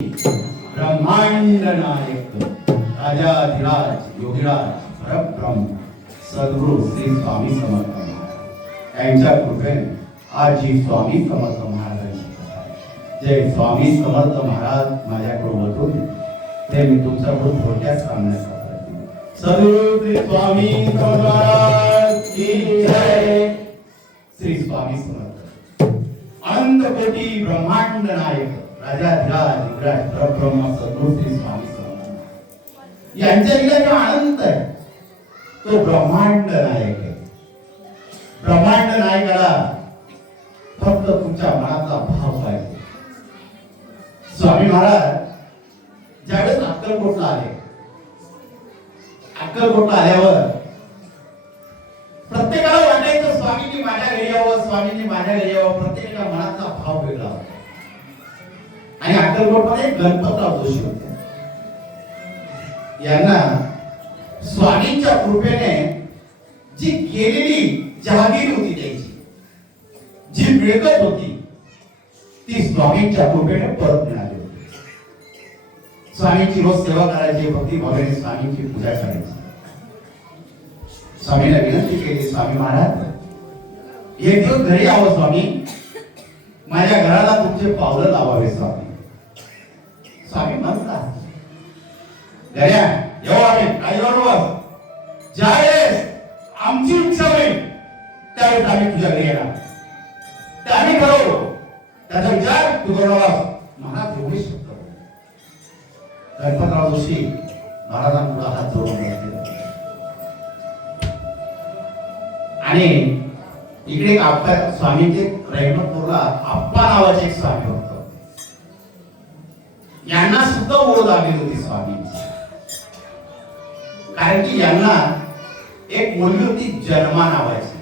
ब्रह्मांड नायक राजाधिराज योगीराज परब्रह्म सद्गुरु श्री स्वामी समर्थ महाराज यांच्या कृपेने आज जी स्वामी समर्थ महाराजांची कथा आहे. जय स्वामी समर्थ महाराज माझ्याकडून होते ते मी तुमच्याकडून थोडक्यात सांगण्याचा प्रयत्न सद्गुरु श्री स्वामी समर्थ महाराज की जय. श्री स्वामी समर्थ अनंत कोटी ब्रह्मांड नायक राजाधिराज योगीराज परब्रह्म सद्गुरु श्री स्वामी समर्थ यांच्या जो आनंद आहे तो ब्रह्मांड नायक आहे. ब्रह्मांड नायकाला फक्त तुमच्या मनातला भाव पाहिजे. स्वामी महाराज ज्यावेळेस अक्कलकोटला आले, अक्कलकोटला आल्यावर प्रत्येकाला वाटायचं स्वामींनी माझ्या घरी यावं, स्वामींनी माझ्या घरी यावं. प्रत्येकाच्या मनातला भाव वेगळा होता. आणि अक्कलकोटमध्ये गणपतराव जोशी होते. यांना स्वामींच्या कृपेने जी गेलेली जहागीर होती त्यांची, जी मिळकत होती ती स्वामींच्या कृपेने परत मिळाली होती. स्वामींची रोज सेवा करायची, भक्तिभावाने स्वामींची पूजा करायची. स्वामींना विनंती केली, स्वामी महाराज एक दिवस घरी यावं स्वामी, माझ्या घराला तुमचे पावलं लावावे स्वामी. स्वामी म्हणतात गड्या येऊ आम्ही काही बरोबर ज्यावेळेस आमची इच्छा होईल त्यावेळेस आम्ही तुझ्या घरी येणार. ते आम्ही ठरवलो. त्याचा विचार तू करणार. महाराज एवढे शब्द गणपतराव जोशी महाराजांपुढे हात जोडून बसले. आणि इकडे एक आप्पा स्वामीचे रहिमतपूरला आप्पा नावाचे एक स्वामी होते. यांना सुद्धा ओढ आली होती स्वामींची. कारण की यांना एक मुलगी होती जन्मा नावाची.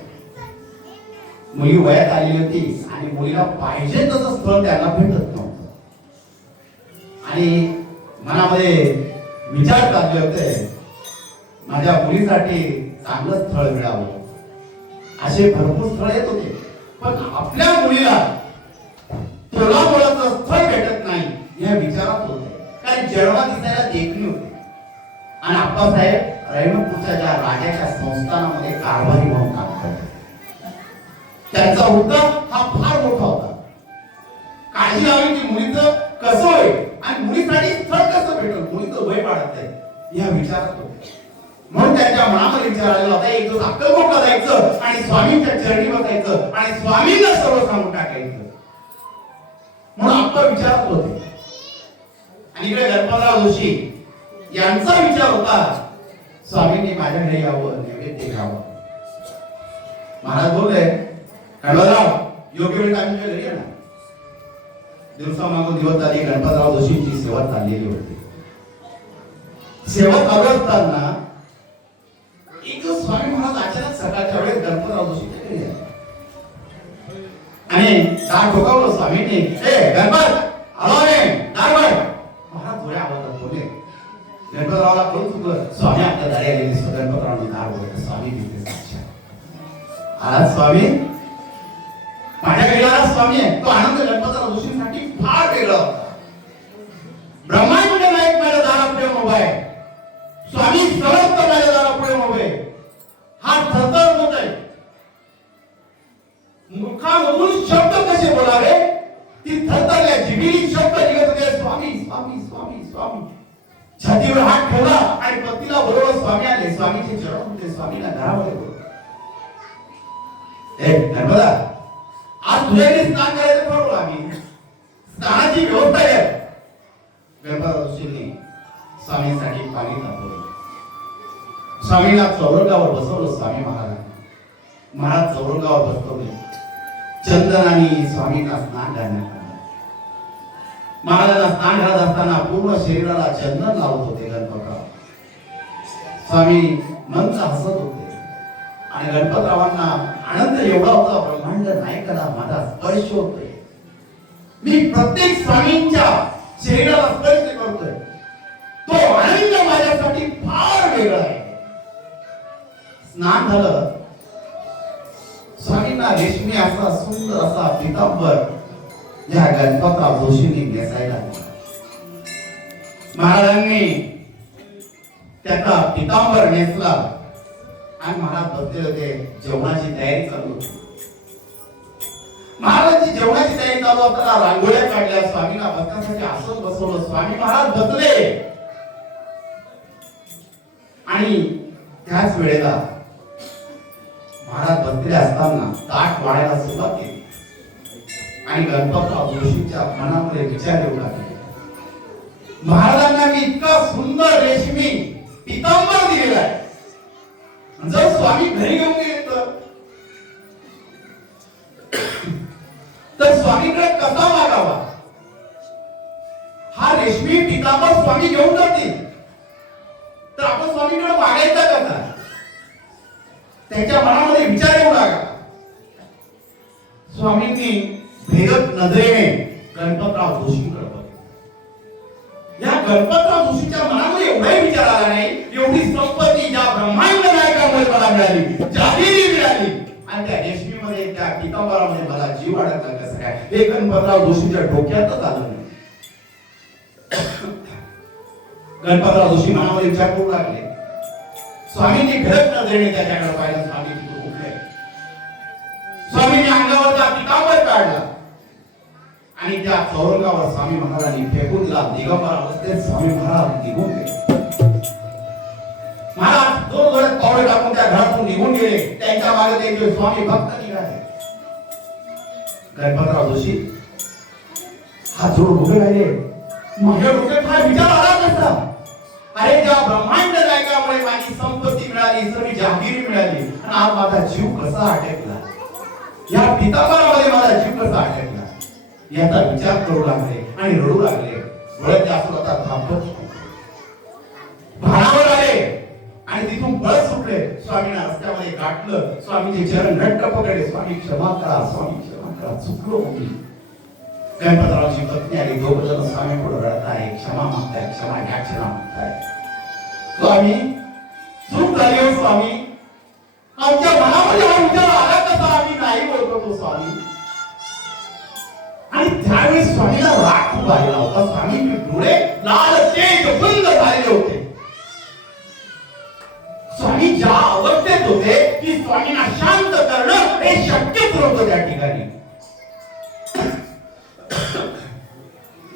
मुली वयात आलेली होती आणि मुलीला पाहिजे तसं स्थळ त्यांना भेटत नव्हतं. आणि मनामध्ये विचार चालले होते माझ्या मुलीसाठी चांगलं स्थळ मिळावं. असे भरपूर स्थळ येत होते, पण आपल्या मुलीला तोलामोलाचं स्थळ भेटत नाही या विचारात होते. कारण जन्मा दिसायला देखणी होते. आणि आप्पासाहेब रहिमतपूरच्या ज्या राजाच्या संस्थानामध्ये कारभारी म्हणून काम करतात. त्यांचा हुद्दा हा फार मोठा होता. काळजी लावली की मुलीचं कसं होईल आणि मुलीसाठी स्थळ कसं भेटेल, मुलीचं वय वाढत आहे या विचारात होते. म्हणून त्यांच्या मनामध्ये विचार आलेला होता एक दिवस अक्कलकोटला जायचं आणि स्वामींच्या चरणी बसायचं आणि स्वामींना सर्व सांगून टाकायचं. म्हणून आप्पा विचारत होते. आणि इकडे गणपतराव जोशी यांचा विचार होता स्वामींनी माझ्या घरी यावं, नैवेद्य घ्यावं. महाराज बोलले गणपतराव योग्य वेळेत आम्ही घरी येणार. दिवसामागून दिवस झाले गणपतराव जोशींची सेवा चाललेली होती. सेवा चालू असताना एक दिवस स्वामी महाराज अचानक सकाळच्या वेळेस गणपतराव जोशींच्या घरी आले. आणि दार ठोकावलं स्वामींनी, ए गणपत आलो रे दार बघ. महाराज थोड्या आवाजात बोलले. गणपतरावला कळून चुकलं स्वामी आपल्या दारी आलेले. गणपतरावने दार बोलले. स्वामी दिसले साक्षात. आज स्वामी माझ्या घरी आला स्वामी आहे. तो आनंद गणपतराव जोशींसाठी फार वेगळा होता. ब्रह्मांड नायक माझ्या दारापुढे उभा आहे. स्वामी समर्थ माझ्या दारापुढे उभे आहे. हा थरथर होत आहे. मुखामधून शब्द कसे बोलावे ती थरथरल्या जिभेने शब्द निघत होते. स्वामी स्वामी स्वामी स्वामी. छातीवर हात ठेवला आणि पत्नीला बरोबर स्वामी आले. स्वामीचे चरण होते. स्वामीला घरामध्ये बोलवले. ए गणपता आज तुझ्याकडे स्नान करायचं ठरवलं आम्ही. स्नानाची व्यवस्था आहे. गणपतराव जोशींनी स्वामींसाठी पाणी तापवलं. स्वामीला चौरंगावर बसवलं. स्वामी महाराज चौरंगावर बसवले. चंदनाने स्वामींना स्नान घालण्यात आलं. महाराजांना स्नान घालत असताना पूर्ण शरीराला चंदन लावत होते गणपतराव. स्वामी मंद हसत होते. आणि गणपतरावांना आनंद एवढा होता ब्रह्मांड नायकाला माझा स्पर्श होतोय. मी प्रत्येक स्वामींच्या शरीराला स्पर्श करतोय. तो आनंद माझ्यासाठी फार वेगळा आहे. स्नान झालं. स्वामींना रेशमी असा सुंदर असा पितांबर या गणपतराव जोशींनी नेसायला. महाराजांनी त्याचा पितांबर नेसला आणि महाराज बसले होते. जेवणाची तयारी चालू होती. महाराजांची जेवणाची तयारी चालू असताना रांगोळ्या काढल्या, स्वामींना बसण्यासाठी आसन बसवलं. स्वामी महाराज बसले आणि त्याच वेळेला महाराज बसलेले असताना ताट वाढायला सुरुवात केली आणि गणपतराव जोशींच्या मनामध्ये विचार येऊ लागले. महाराजांना मी इतका सुंदर रेशमी पितांबर दिलेला आहे, जर स्वामी घरी घेऊन गेले तर स्वामीकडे कसा मागावा? हा रेशमी पितांबर स्वामी घेऊन जातील तर आपण स्वामीकडे मागायचा कसा? त्यांच्या मनामध्ये विचार येऊ लागला. स्वामींनी भेदक नजरेने गणपतराव जोशींकडे बघितले. या गणपतराव जोशीच्या मनामध्ये एवढाही विचार आला नाही, एवढी संपत्ती ज्या ब्रह्मांड नायकामुळे मला मिळाली, जाहीर मिळाली आणि त्या रेशमीमध्ये त्या पितांबरामध्ये मला जीव अडकला कसं काय, हे गणपतराव जोशीच्या डोक्यातच आलं नाही. गणपतराव जोशी मनामध्ये विचार करू लागले. स्वामींनी भेदक नजरेने त्याच्याकडे पाहिलं. स्वामी तिथून उठले. स्वामींनी अंगावरचा पितांबर काढला आणि त्या चौरंगावर स्वामी महाराजांनी फेकून दिला. दिगंबर अवस्थेत स्वामी महाराज निघून गेले. महाराज जोर जोरात पावले टाकून त्या घरातून निघून गेले. त्यांच्या मागे त्यांचे स्वामी भक्त निघाले. गणपतराव जोशी हात जोडून उभे राहिले. माझ्या डोक्यात काय विचार आला कसा? अरे ज्या ब्रह्मांड नायकामुळे माझी संपत्ती मिळाली, सर्व जहागिरी मिळाली आणि आज माझा जीव कसा अटकला, या पितांबरामध्ये माझा जीव कसा अटकला याचा विचार करू लागले आणि रडू लागले. डोळ्यात असून आता थांबत भानावर आले आणि तिथून पळत सुटले. स्वामींना रस्त्यामध्ये गाठलं. स्वामीचे चरण घट्ट पकडले. स्वामी क्षमा करा, स्वामी क्षमा करा, चुकलो मी. गणपतरावची पत्नी आली. दोघं जण स्वामी पुढे रडत आहे, क्षमा मागताय, क्षमा घ्या, क्षमा मागताय. स्वामी चूक झाली हो स्वामी, आमच्या मनामध्ये हा विचार आला कसा, आम्ही नाही बोलतो तो स्वामी. आणि त्यावेळेस स्वामीला राग खूप आलेला होता. स्वामींचे डोळे लाल तेज बंद झालेले होते. स्वामी ज्या अवस्थेत होते की स्वामींना शांत करणं हे शक्यच नव्हतं त्या ठिकाणी.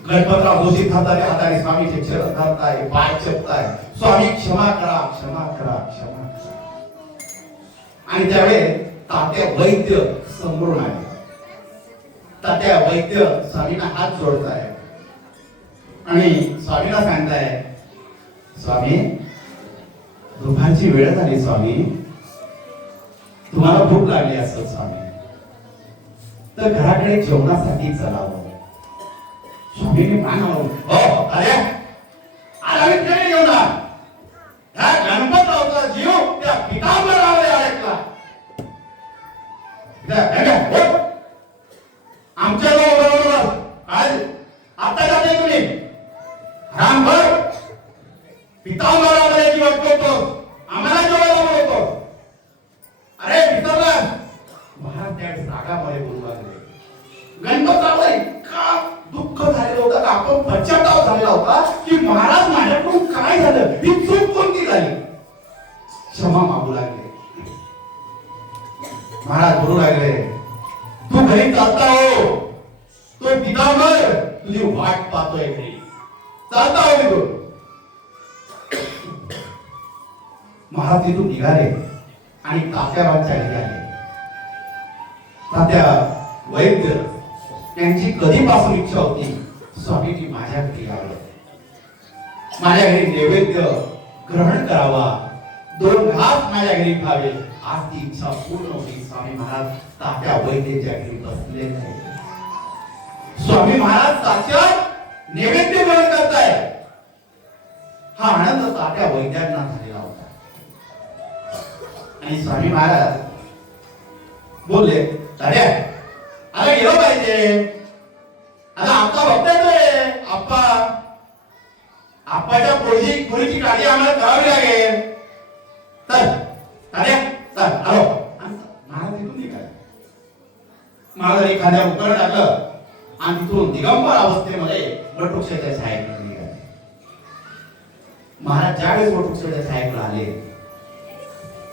गणपतराव जोशी हाताने स्वामीचे चरण धरताय, पाय चपताय. स्वामी क्षमा करा, क्षमा करा, क्षमा करा. आणि त्यावेळेस तात्या वैद्य समोरून आले. तात्या वैद्य स्वामींना हात जोडताय आणि स्वामींना सांगताय, स्वामी दुपारची वेळ झाली, स्वामी तुम्हाला भूक लागली असेल स्वामी, तर घराकडे जेवणासाठी चलावं. स्वामींनी मानावं. हो अरे आज आम्ही ट्रेन घेऊन ह्या गणपतरावचा जीव त्या पितांबरामध्ये अडकला. आमच्या बरोबर आज आता जाते तुम्ही रामभर पितांबरामध्ये जीव अडकवतो, आम्हाला जेवायला बोलवतो. अरे पितांबर महाराज त्यावेळेस रागामध्ये बोलू लागले. गणपतरावला इतका दुःख झालेलं होतं का, आपण पश्चाताप झालेला होता की महाराज माझ्याकडून काय झालं, ही चूक कोणती झाली. क्षमा मागू लागले. महाराज बोलू लागले, तू घरी चालता हो, तो पितांबर तुझी वाट पाहतोय घरी, चालता हो मी तो. महाराज तिथून निघाले आणि तात्यारावांच्या घरी आले. तात्या वैद्य त्यांची कधीपासून इच्छा होती स्वामींनी माझ्या घरी यावं, माझ्या घरी नैवेद्य ग्रहण करावा, 2 घास माझ्या घरी खावे. आज ती इच्छा पूर्ण होती. स्वामी महाराज तात्या वैद्यच्या घरी बसले नाही. स्वामी महाराज साक्षात नैवेद्य ग्रहण करताय. हा आनंद तात्या वैद्यांना झालेला होता. आणि स्वामी महाराज बोलले, तात्या अरे गेलो पाहिजे, आता आप्पा बघताय, आप्पा आप्पाच्या पोळीची काळजी आम्हाला करावी लागेल. तर तात्या चल आलो. महाराज तिथून निघाले. महाराजांनी एखाद्या उकळ टाकलं आणि तिथून दिगंबर अवस्थेमध्ये वटवृक्षाच्या छायेत निघाले. महाराज ज्यावेळेस वटवृक्षाच्या छायेकडे आले,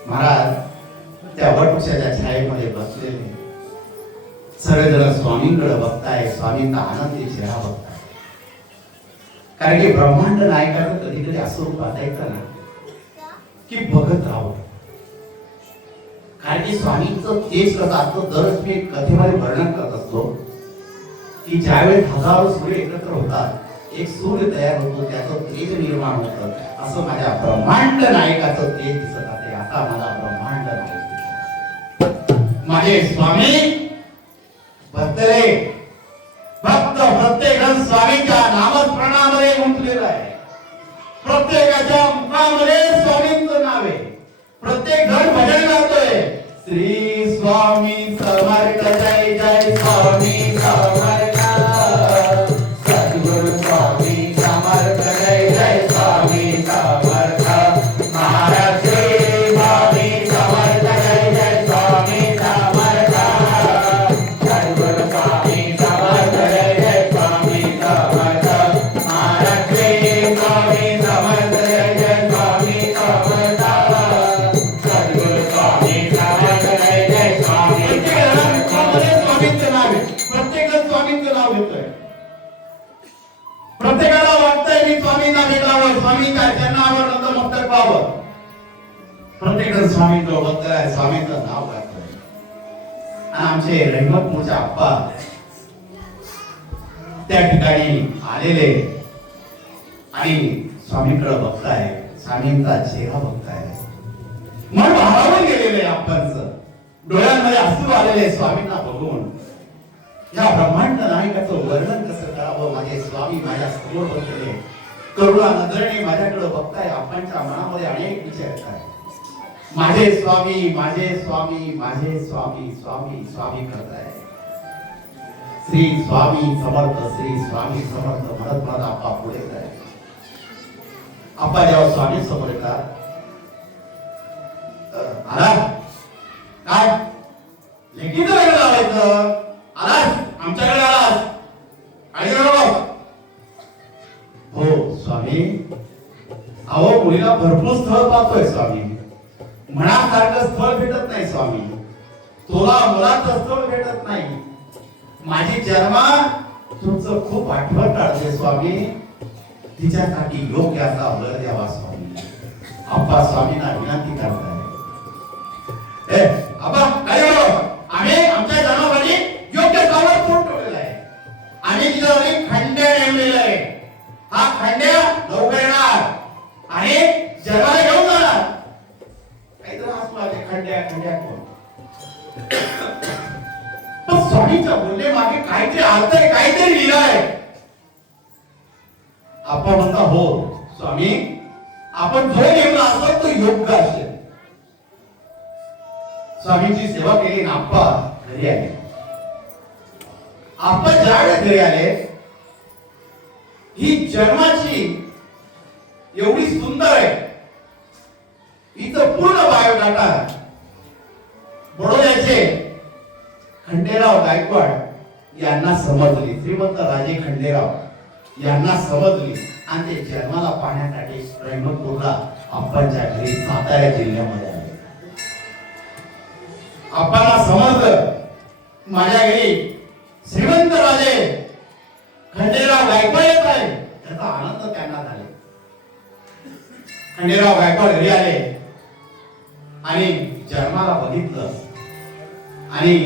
महाराज त्या वटवृक्षाच्या छायेमध्ये बसलेले सर्वजण स्वामींकडे बघताय, स्वामींचा आनंदी चेहरा बघताय. कारण की ब्रह्मांड नायकाचं कधी कधी असं रूप वाटायचं ना की बघत राहावं. कारण की स्वामींचं तेज कसं असतं, दरच मी कथेमध्ये वर्णन करत असतो की ज्यावेळेस हजारो सूर्य एकत्र होतात, एक सूर्य तयार होतो, त्याचं तेज निर्माण होतं. असं माझ्या ब्रह्मांड नायकाचं तेज दिसत आहे. आता मला ब्रह्मांड नायक माझे स्वामी भक्तरे, भक्त प्रत्येक जण स्वामींच्या नामस्मरणामध्ये गुंतलेला आहे. प्रत्येकाच्या मुखामध्ये स्वामींचं नाव आहे. प्रत्येक जण भजन गातोय, श्री स्वामी समर्थ, जय जय स्वामी समर्थ, सद्गुरु स्वामी समर्थ, जय जय स्वामी समर्थ, महाराज श्री स्वामी समर्थ, जय जय स्वामी समर्थ, सद्गुरु स्वामी समर्थ, जय जय स्वामी समर्थ, महाराज श्री स्वामी समर्थ, जय जय स्वामी समर्थ, सद्गुरु स्वामी समर्थ, जय जय स्वामी. स्वामींचं नाव आहे. प्रत्येकजण स्वामींचं नाव घेतोय. प्रत्येकाला वाटतंय मी स्वामींना भेटावं, स्वामींच्या चरणावर नतमस्तक व्हावं. प्रत्येकजण स्वामींचं भक्त आहे, स्वामींचं नाव घेतोय. आणि आमचे रहिमतपूरचे आप्पा त्या ठिकाणी आलेले आणि स्वामींकडे बघताय, स्वामींचा चेहरा बघताय. मन भारावून गेलेले आप्पांचं, डोळ्यांमध्ये अश्रू आलेले स्वामींना बघून. या ब्रह्मांड नायकाचं वर्णन कसं करावं. माझे स्वामी माझ्या समोर बसलेले, करुणा नजरेने माझ्याकडे बघताय. आप्पांच्या मनामध्ये अनेक विचार आहेत. माझे स्वामी, माझे स्वामी, माझे स्वामी, स्वामी स्वामी करताय. श्री स्वामी समर्थ, श्री स्वामी समर्थ म्हणत म्हणत आप्पा पुढे येत आहे. आप्पा जेव्हा स्वामी समोर येतात, आला काय लेकीचं लग्न लावायचं, आलास आमच्याकडे आलास आणि हो स्वामी. अहो मुलीला भरपूर स्थळ पाहतोय स्वामी, मनासारखं स्थळ भेटत नाही स्वामी, तुला मुलाचं स्थळ भेटत नाही. माझी जन्मा तुमचं खूप आठवण काढते स्वामी, तिच्यासाठी योग्य असा वर द्यावा स्वामी. आप्पा स्वामींना विनंती करताय. आप्पा काय आम्ही आमच्या जन्मासाठी योग्य स्थळावर फोन ठेवलेला आहे. आम्ही तिच्यासाठी खंड्या नेमलेला आहे. हा खंड्या लवकर येणार आणि जन्माला घेऊन जाणार. काहीतरी असं खंड्या खंड्या कोण पण स्वामीच्या बोलणे मागे काहीतरी अर्थ आहे, काहीतरी लिहिलं आहे. आपण म्हणता हो स्वामी, आपण जो नेमला असतो तो योग्य असेल. स्वामींची सेवा केली ना आप्पा घरी आले. आप्पा ज्यावेळेस घरी आले, ही जन्माची एवढी सुंदर आहे, हिचं पूर्ण बायोडाटा बडोद्याचे खंडेराव गायकवाड यांना समजली. श्रीमंत राजे खंडेराव यांना समजली आणि ते जन्माला पाहण्यासाठी रहिमतपूरला आप्पांच्या घरी सातारा जिल्ह्यामध्ये आले. आप्पांना समजलं माझ्या घरी श्रीमंत राजे खंडेराव गायकवाड येत आहे, त्याचा आनंद त्यांना झाला. खंडेराव गायकवाड घरी आले आणि जन्माला बघितलं आणि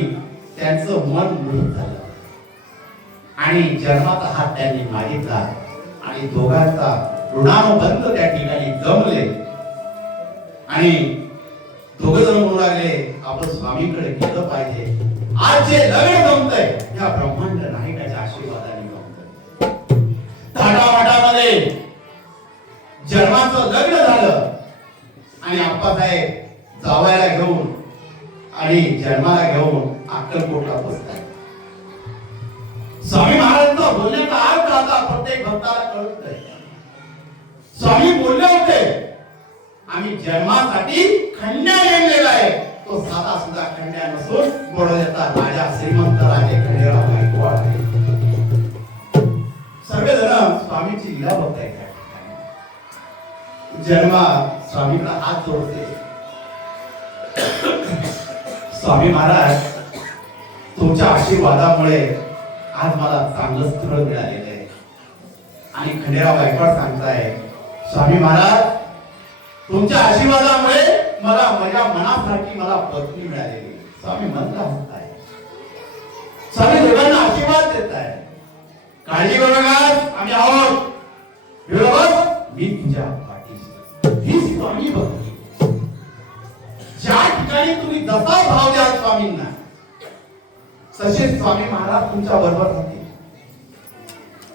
त्यांचं मन मोहित झालं आणि जन्माचा हात त्यांनी मागितला आणि दोघांचा ऋणानुबंध त्या ठिकाणी जमले आणि दोघ जण म्हणू लागले आपण स्वामींकडे गेलं पाहिजे. आज जे लग्न जमतंय या ब्रह्मांड नायकाच्या आशीर्वादाने जमतंय. थाटामाटामध्ये जन्माचं लग्न झालं आणि आप्पासाहेब जावयाला घेऊन आणि जन्माला घेऊन अक्कलकोटला पोहोचतात. स्वामी महाराजांचा बोलण्याचा अर्थ आता प्रत्येक भक्ताला कळत नाही. स्वामी बोलले होते आम्ही जन्मासाठी खंड्या नेमलेला आहे, तो साधा सुद्धा खंड्या नसून बडोद्याचा राजा श्रीमंत राजे खंडेराव गायकवाड आहे. सर्वजण स्वामींची लीला बघतायत. जन्मा स्वामींना हात जोडते. स्वामी महाराज, तुमच्या आशीर्वादामुळे आज मला चांगलं स्थळ मिळालेलं आहे. आणि खंडेराव गायकवाड सांगताय, स्वामी महाराज, तुमच्या आशीर्वादामुळे मला माझ्या मनासारखी मला पत्नी मिळालेली. स्वामी म्हणता हसताय, स्वामी दोघांना आशीर्वाद देताय. काळजी करू नका, आम्ही आहोत. मी तुझ्या पाठीशी. ही स्वामी भक्ती. ज्या ठिकाणी तुम्ही जसा भाव द्याल स्वामींना, तसे स्वामी महाराज तुमच्या बरोबर राहतील.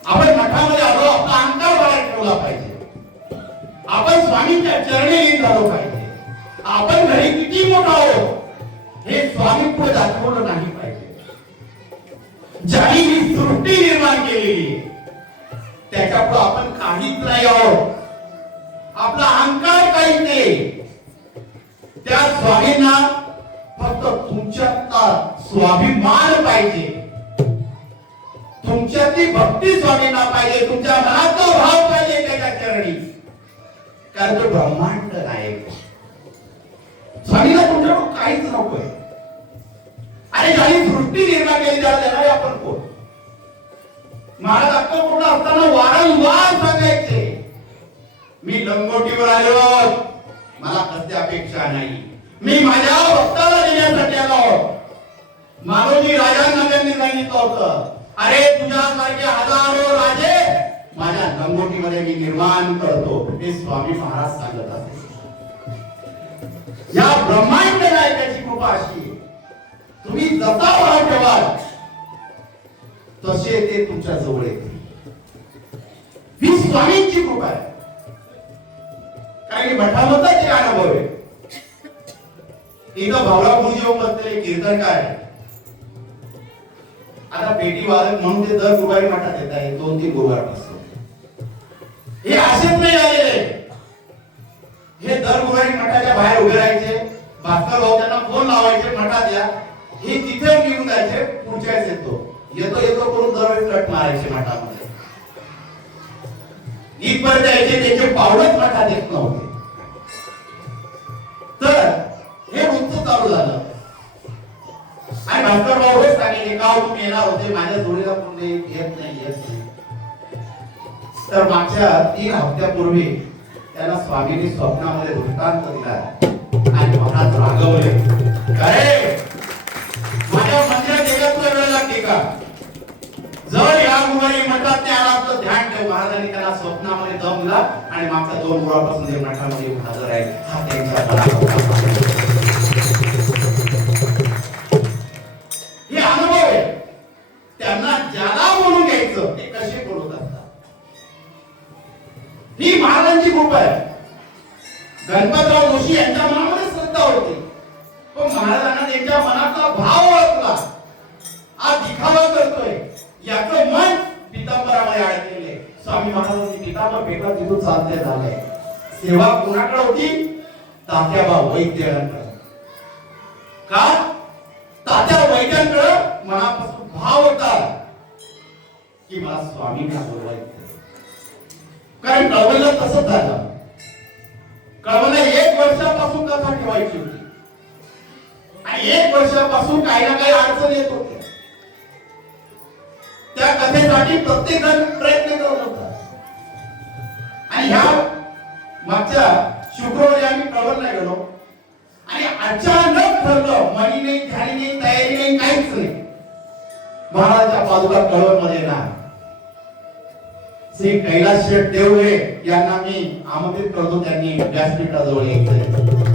आपण मठामध्ये आलो, आपला अहंकार बाहेर ठेवला पाहिजे. आपण स्वामींच्या चरणी लीन झालो पाहिजे. आपण घरी किती मोठा आहोत हे स्वामी पुढे दाखवलं नाही पाहिजे. ज्यांनी ही सृष्टी निर्माण केलेली त्याच्यापुढे आपण काहीच नाही आहोत. आपला अहंकार काहीच नाही. त्या स्वामींना फक्त तुमच्यात स्वाभिमान पाहिजे. तुमच्यातली भक्ती स्वामींना पाहिजे. तुमच्या मनाचा भाव पाहिजे त्याच्या चरणी. कारण तो ब्रह्मांड नायक. स्वामीला तुमच्याकडून काहीच नकोय. आणि ज्यांनी सृष्टी निर्माण केली त्याला देणारे आपण कोण? महाराज अक्कलकोटला असताना वारंवार सांगायचे, मी लंगोटीवर आलो, मला कसली अपेक्षा नाही. मी माझ्या भक्ताला देण्यासाठी आलो. मालोजी राजांना त्यांनी सांगितलं होतं, अरे तुझ्यासारखे हजारो राजे माझ्या लंगोटीमध्ये मी निर्माण करतो. हे स्वामी महाराज सांगत असे. या ब्रह्मांड नायकाची कृपा अशी, तुम्ही जसा भाव ठेवाल तसे ते तुमच्या जवळ येते. ही स्वामींची कृपा आहे. कारण मठामधला जे अनुभव आहे, इथं भावला गुरुजी येऊन बसलेले कीर्तनकार आहे. आता पेटी वादक म्हणून ते दर गुरुवारी मठात येत आहे. 2-3 गुरुवारपासून हे असेच नाही आलेले. हे दर गुरुवारी मठाच्या बाहेर उभे राहायचे. भास्कर भाऊ त्यांना फोन लावायचे, मठात या. हे तिथे निघून जायचे. पुढच्या वेळेस येतो येतो करून दरवेळेस कट मारायचे मठामध्ये. इथपर्यंत यायचे, त्याचे पावलंच मठात येत नव्हते. तर हे रोजचं चालू झालं. आणि भास्कर भाऊ हेच सांगितले, का तुम्ही येणार होते, माझ्या जोडीला कोण येत नाही. तर मागच्या 3 हप्त्यापूर्वी त्यांना स्वामींनी स्वप्नामध्ये दृष्टांत दिला आणि महाराज रागवले, अरे माझ्या मंदिरात यायला तुला वेळ लागते का? जर या गुरुवारी मठात नाही आला तर ध्यान ठेव. महाराजांनी त्यांना स्वप्नामध्ये दम दिला आणि मागच्या 2 गुरुवारपासून ते मठामध्ये हजर आहे. हा त्यांचा हे अनुभव आहे. त्यांना ज्याला बोलून घ्यायचं ते कसे बोलत असतात. ही महाराजांची कृपा आहे. गणपतराव जोशी यांच्या मनामध्ये श्रद्धा होती, पण महाराजांना त्यांच्या मनातला भाव ओळखला. आज दिखावा करतोय याचं मन पितांबरामध्ये अडकलेले. स्वामी महाराजांनी पितांबर भेटला तिथून चालते झाले. सेवा कुणाकडे होती? तात्याबा वैद्यांकडे. का? तात्या वैद्यांकडे मनापासून भाव होता की मला स्वामींना बोलवायचं. कारण कळवलं तसंच झालं. कळवलं 1 वर्षापासून कथा ठेवायची होती आणि 1 वर्षापासून काही ना काही अडचण येत होत्या. त्या कथेसाठी प्रत्येक जण प्रयत्न करत होता. आणि ह्या मागच्या शुक्रवारी आम्ही कळवलला गेलो आणि अचानक ठरलं, मनी नाही, ध्यानी नाही, तयारी नाही, काहीच नाही. महाराजांच्या पादुका कळवलमध्ये ना श्री कैलास शेठ देवळे यांना मी आमंत्रित करतो. त्यांनी व्यासपीठाजवळ यायचं.